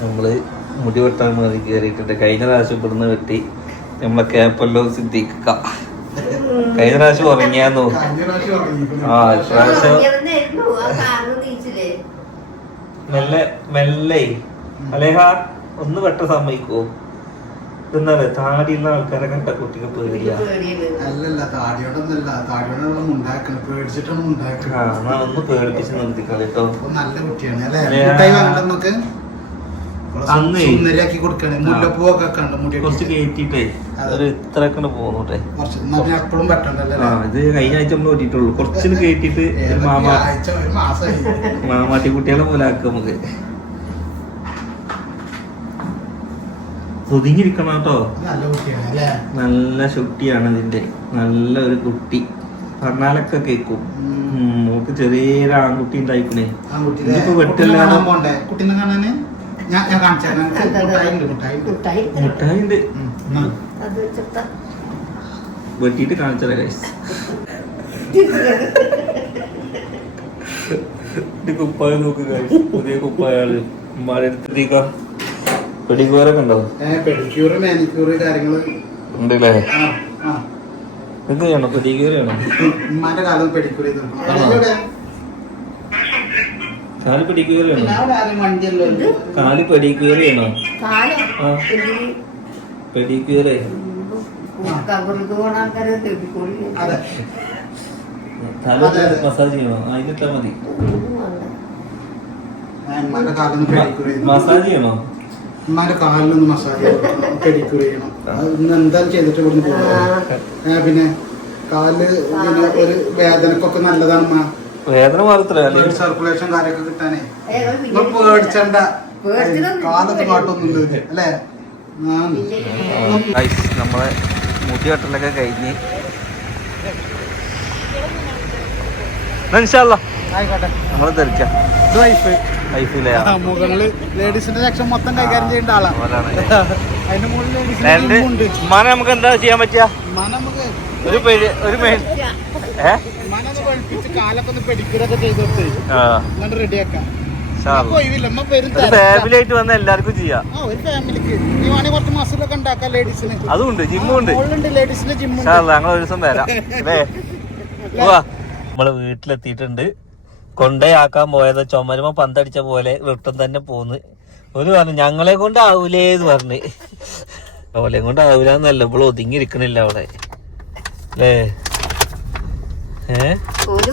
നമ്മള് മുടി വെട്ടാൻ വേണ്ടി കയറിയിട്ടുണ്ട്. കഴിഞ്ഞ പ്രാവശ്യം ഇവിടുന്ന് വെട്ടി നമ്മളെ ക്യാപ്പല്ലോ സിദ്ധിക്ക. കഴിഞ്ഞ പ്രാവശ്യം ഉറങ്ങിയാന്നു. ഇപ്രാവശ്യം മെല്ലെ മെല്ലെ അലേഹ ഒന്ന് വെട്ട സമ്മതിക്കോ? ഇതെന്താണ് താടിയുള്ള ആൾക്കാരെ കണ്ട കുട്ടിക്ക് പേടില്ല. ഒന്ന് പേടിപ്പിച്ച് നിർത്തിക്കളി കേട്ടോ. നല്ല കുട്ടിയാണ് കുറച്ച് കയറ്റിട്ടേ ഒരു ഇത്രയൊക്കെ പോന്നോട്ടെ. ഇത് കഴിഞ്ഞ ആഴ്ച നമ്മൾ ഓട്ടിട്ടുള്ളൂ. കുറച്ചിന് കയറ്റിട്ട് മാമാട്ടി കുട്ടികളെ പോലെ ആക്കുക നമുക്ക്. ഒതുങ്ങിയിരിക്കണം കേട്ടോ. നല്ല കുട്ടിയാണ് ഇതിന്റെ. നല്ല ഒരു കുട്ടി പറഞ്ഞാലൊക്കെ കേക്കും. നമുക്ക് ചെറിയൊരു ആൺകുട്ടി ഉണ്ടായിക്കണേ. ഇനിയിപ്പോ വെട്ടില്ലാതെ മുട്ടായി ഉണ്ട്. വെട്ടിട്ട് കാണിച്ചതേ ഗൈസ്. കുപ്പായ നോക്ക് ഗൈസ്. പുതിയ കുപ്പായാണ് മഴയെടുത്തിട്ടേക്ക. പെഡിക്യൂറൊക്കെ ഉണ്ടോ? ഉണ്ടല്ലേ. എന്ത് ചെയ്യണം? പെഡിക്യൂർ ചെയ്യണം. കാല് പെഡിക്യൂർ ചെയ്യണം. കാല് പെഡിക്യൂർ ചെയ്യണോ? പെഡിക്യൂറേ തല മസാജ് ചെയ്യണോ? അതിനിട്ടാ മതി. മസാജ് ചെയ്യണോ? ഉമ്മാന്റെ കാലിലൊന്ന് മസാജ് പെഡിക്യൂർ ചെയ്യണം. എന്തായാലും ചെയ്തിട്ട് ഇവിടുന്ന് പോകാം. പിന്നെ കാലില് ഒരു വേദനക്കൊക്കെ നല്ലതാണ്. വേദന മാത്രമല്ല സർക്കുലേഷൻ കാര്യമൊക്കെ കിട്ടാനേ. പേടിച്ചണ്ട. കാലത്ത് പാട്ടൊന്നുമില്ല അല്ലേ? നമ്മളെ മുടി വെട്ടലൊക്കെ കഴിഞ്ഞ് നമ്മള് തെറിക്കാം. മുകളില് ലേഡീസിന്റെ സെക്ഷൻ മൊത്തം കൈകാര്യം ചെയ്യേണ്ട ആളാണ്. അതിന്റെ മുകളിൽ ഉമ്മാനെ നമുക്ക് എന്താ ചെയ്യാൻ പറ്റിയ? കാലൊക്കെ ഒന്ന് പെഡിക്യൂറൊക്കെ ചെയ്തോട്ട് എന്നിട്ട് റെഡിയാക്കാം. ഫാമിലിയായിട്ട് വന്ന എല്ലാവർക്കും ചെയ്യാം. ഒരു ഫാമിലിക്ക് ഈ വേണമെങ്കിൽ കുറച്ച് മസിലൊക്കെ ഉണ്ടാക്കാം ലേഡീസിന്. അതുണ്ട്, ജിമ്മുണ്ട്. ലേഡീസിന് ജിമ്മ്. ഞങ്ങൾ ഒരു ദിവസം വരാം അല്ലേ? നമ്മള് വീട്ടിലെത്തിയിട്ടുണ്ട്. കൊണ്ടയാക്കാൻ പോയത് ചുമരുമ പന്തടിച്ച പോലെ റിട്ടൺ തന്നെ പോന്ന്. ഒരു പറഞ്ഞു ഞങ്ങളെ കൊണ്ട് ആവൂലേന്ന് പറഞ്ഞ്. ഓലെ കൊണ്ട് ആവൂലെന്നല്ല, ഇപ്പോൾ ഒതുങ്ങിയിരിക്കണില്ല അവിടെ അല്ലേ?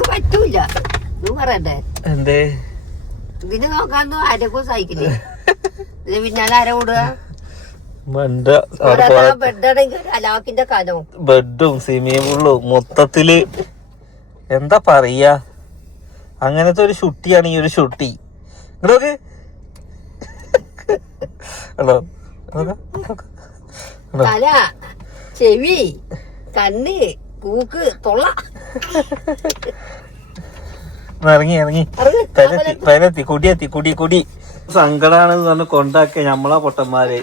പറ്റൂല എന്തേ? ഇതിന് നോക്കാന്ന് ആരൊക്കെ സഹിക്കില്ലേ? ഇത് പിന്നാലെ ആരാ ഓടുക? ബെഡാണെങ്കിൽ അലാക്കിന്റെ കനോ ബെഡും സ്വിമ്മിംഗ് പൂളും മൊത്തത്തില് എന്താ പറയാ. അങ്ങനത്തെ ഒരു ഷുട്ടിയാണ് ഈ ഒരു ഷുട്ടി. ഇങ്ങോട്ട് ഹലോ. തല, ചെവി, കണ്ണ്, കൂക്ക്, തൊള്ള. ഇറങ്ങി ഇറങ്ങി പെരത്തി കുടി സങ്കടാണെന്ന് പറഞ്ഞ് കൊണ്ടാക്കിയ നമ്മളാ പൊട്ടന്മാര്.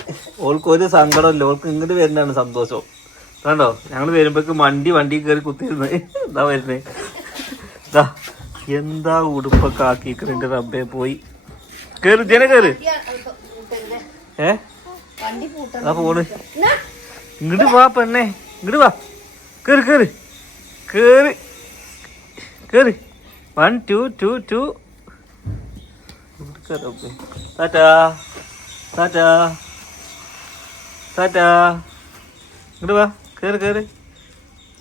ഓൾക്ക് ഒരു സങ്കടമല്ല. ഓൾക്ക് ഇങ്ങോട്ട് വരുന്നതാണ് സന്തോഷം. കണ്ടോ? ഞങ്ങള് വരുമ്പോഴേക്ക് വണ്ടി കയറി കുത്തിയിരുന്ന് എന്താ വരുന്നേ. ഇതാ എന്താ ഉടുപ്പൊക്കെ ആക്കിക്കണിന്റെ റബ്ബേ. പോയി കേറ് ജന കേറ്. പോണ്. ഇങ്ങോട്ട് വാ പെണ്ണേ, ഇങ്ങോട്ട് വാ. കേറ് കേറ് കേറ് കേറ്. 1 2 2 2. ടാറ്റാ ടാറ്റാ ടാറ്റാ. ഇങ്ങോട്ട് വാ, കേറ് കേറ്.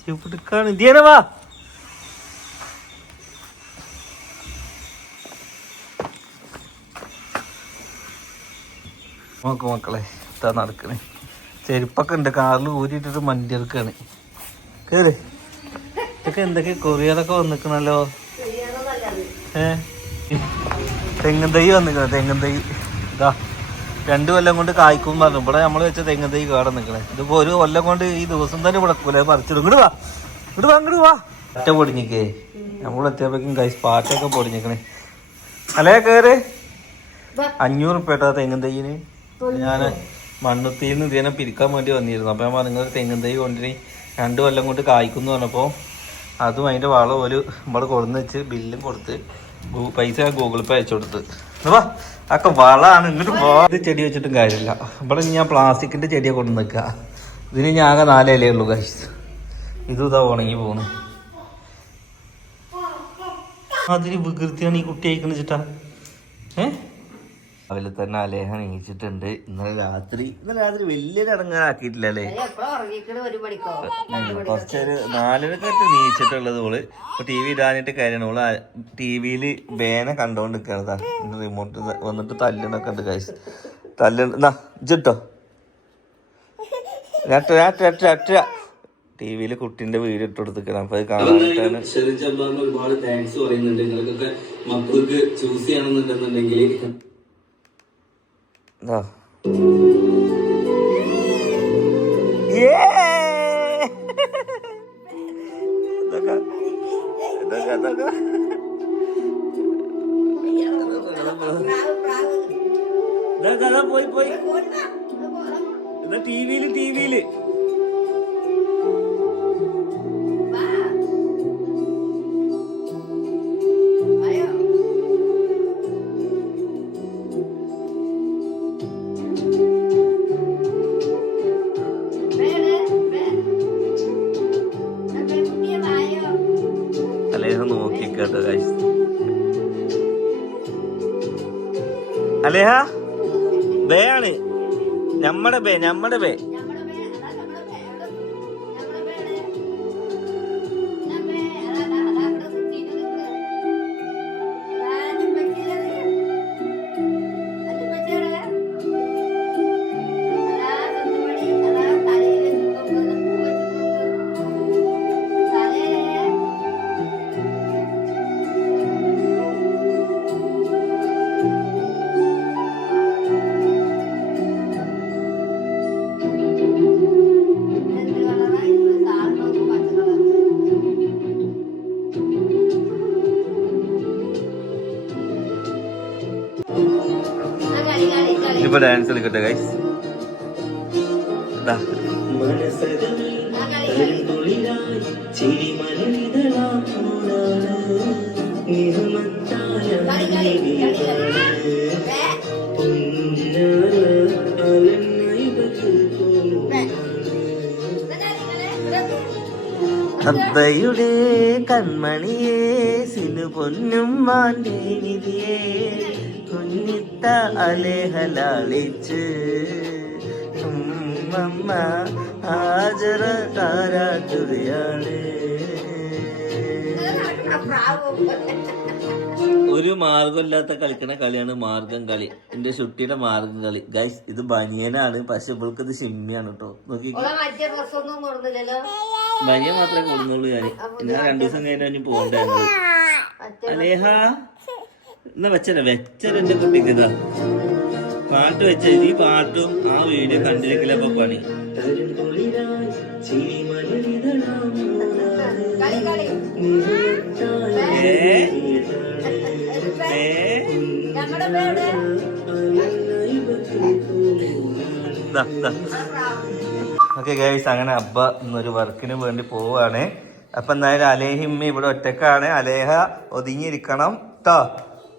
ഇവിടുക്കാണ് ഇന്ത്യന. വാ നോക്ക് മക്കളെ, ഇതാ നടക്കണേ. ചെരുപ്പൊക്കെ ഉണ്ട്. കാറിൽ ഊരിയിട്ടിട്ട് മണ്ടി എടുക്കാണ്. കേറ്. ഇതൊക്കെ എന്തൊക്കെ കൊറിയറൊക്കെ വന്നിക്കണല്ലോ. തെങ്ങും തൈ വന്നിക്കണേ. തെങ്ങും തൈ ഇതാ 2 കൊല്ലം കൊണ്ട് കായ്ക്കും പറഞ്ഞു. ഇവിടെ നമ്മൾ വെച്ച തെങ്ങും തൈ കാടെ നിൽക്കണേ. ഇതിപ്പോ 1 കൊല്ലം കൊണ്ട് ഈ ദിവസം തന്നെ വിടക്കൂല. പറിച്ചിടും. ഇങ്ങോട്ട് വാ, ഇങ്ങോട്ട് വാ. പാറ്റ പൊടിഞ്ഞിക്കേ. നമ്മളെത്തിയപ്പോഴേക്കും കൈ പാറ്റൊക്കെ പൊടിഞ്ഞിക്കണേ. അല്ലേ കേറ്. 500 ഉറുപ്പിക തെങ്ങും തൈന്. ഞാൻ മണ്ണുത്തിന്ന് ഇതിനെ പിരിക്കാൻ വേണ്ടി വന്നിരുന്നു. അപ്പോൾ ഞാൻ നിങ്ങൾ തെങ്ങും തൈ കൊണ്ടിന് 2 കൊല്ലം കൊണ്ട് കായ്ക്കുന്നു പറഞ്ഞപ്പോൾ അതും അതിൻ്റെ വളം ഒരു നമ്മൾ കൊടുന്ന് വെച്ച് ബില്ലും കൊടുത്ത് പൈസ ഗൂഗിൾ പേ അയച്ചു കൊടുത്ത്. ഒക്കെ വളമാണ് ഇങ്ങോട്ട് പോകാതെ ചെടി വെച്ചിട്ടും കാര്യമില്ല. ഇവിടെ ഞാൻ പ്ലാസ്റ്റിക്കിന്റെ ചെടിയെ കൊണ്ടു നിൽക്കുക. ഇതിന് ഞാൻ ആകെ 4 ഇലയേ ഉള്ളൂ ഗൈസ്. ഇതും ഇതാ ഉണങ്ങി പോകുന്നു. അതിന് വികൃതിയാണ് ഈ കുട്ടി അയക്കണ വെച്ചിട്ടാ. അവല് തന്നെ അലേഹ നീച്ചിട്ടുണ്ട്. ഇന്നലെ രാത്രി വലിയൊരു അടങ്ങാറാക്കിയിട്ടില്ല അല്ലേ? കുറച്ചൊരു 4:30 നീച്ചിട്ടുള്ളത് ഓള്. ഇപ്പൊ TV ഇടാനായിട്ട് കാര്യമാണ്. ഓള് TV-ല് ബേനെ കണ്ടോണ്ടിരിക്കണതാ. റിമോട്ട് വന്നിട്ട് തല്ലണൊക്കെ ഉണ്ട് ഗൈസ്. തല്ലണ്ടാ ഇട്ടോ TV-ല് കുട്ടിന്റെ വീഡിയോ ഇട്ട് കൊടുത്തിക്കണം. അപ്പൊ അത് കാണാനായിട്ടാണ്. ഒരുപാട് താങ്ക്സ് പറയുന്നുണ്ട്. നിങ്ങൾക്കൊക്കെ മക്കൾക്ക് ചൂസ് ചെയ്യണമെന്നുണ്ടെന്നുണ്ടെങ്കിൽ പോയി ടിവിയില് നോക്കിക്കോട്ടോ ഗൈസ്. അലേഹ ബേ ആണ് നമ്മടെ ബേ. ഇപ്പൊ ഡാൻസ് കളിക്കട്ടെ ഗൈസ്. അബ്ബയുടെ കൺമണിയേ സിനു പൊന്നും മാന്റെ നിധിയേ കുഞ്ഞിത്ത അലേഹലാളിച്ച് ഉമ്മ ഹാജറ താരാട്ടുകയാണ്. ഒരു മാർഗമില്ലാത്ത കളിക്കണ കളിയാണ് മാർഗം കളി. എന്റെ ഷുട്ടിയുടെ മാർഗം കളി ഗൈസ്. ഇത് ബനിയനാണ്, പക്ഷെ ഇവൾക്ക് ഇത് ഷിമ്മിയാണ് കേട്ടോ. നോക്കി ബനിയൻ മാത്രമേ കൊടുന്നുള്ളൂ. ഞാൻ 2 ദിവസം കഴിഞ്ഞാൽ പോകണ്ടായിരുന്നു. അലേഹ എന്നാ വെച്ചെന്റെ കുട്ടിക്ക് ഇതാ പാട്ട് വെച്ച. ഈ പാട്ടും ആ വീഡിയോ കണ്ടിരിക്കലപ്പോ പണി. ഓക്കെ ഗൈസ്, അങ്ങനെ അബ്ബ ഇന്നൊരു വർക്കിന് വേണ്ടി പോവാണ്. അപ്പൊ എന്തായാലും അലേഹിമ്മ ഇവിടെ ഒറ്റക്കാണ്. അലേഹ ഒതുങ്ങിയിരിക്കണം കേട്ടോ.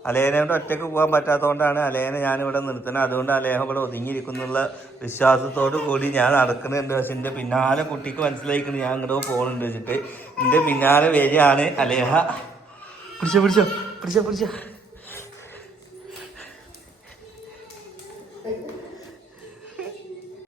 അലേനയോട് ഒറ്റക്ക് പോകാൻ പറ്റാത്തതുകൊണ്ടാണ് അലേനെ ഞാനിവിടെ നിർത്തുന്നത്. അതുകൊണ്ട് അലേഹ ഇവിടെ ഒതുങ്ങിയിരിക്കുന്നുള്ള വിശ്വാസത്തോടു കൂടി ഞാൻ നടക്കുന്നുണ്ട്. പക്ഷെ എൻ്റെ പിന്നാലെ കുട്ടിക്ക് മനസ്സിലായിക്കുന്നത് ഞാൻ ഇങ്ങോട്ട് പോകുന്നുണ്ട് വെച്ചിട്ട് എൻ്റെ പിന്നാലെ വരികയാണ് അലേഹ. പിടിച്ചോ